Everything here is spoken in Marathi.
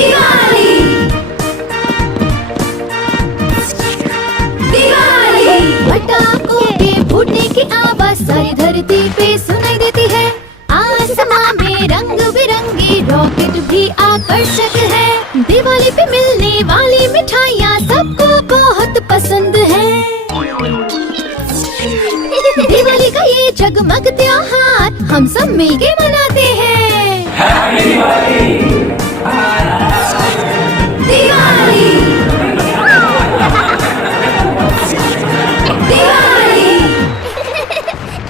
दिवाली दिवाली। पटाखों के फूटने की आवाज सारी धरती पे सुनाई देती है। आसमां में रंग बिरंगी रॉकेट भी आकर्षक है। दिवाली पे मिलने वाली मिठाइयाँ सबको बहुत पसंद है। दिवाली का ये जगमग त्योहार हम सब मिलके मनाते हैं।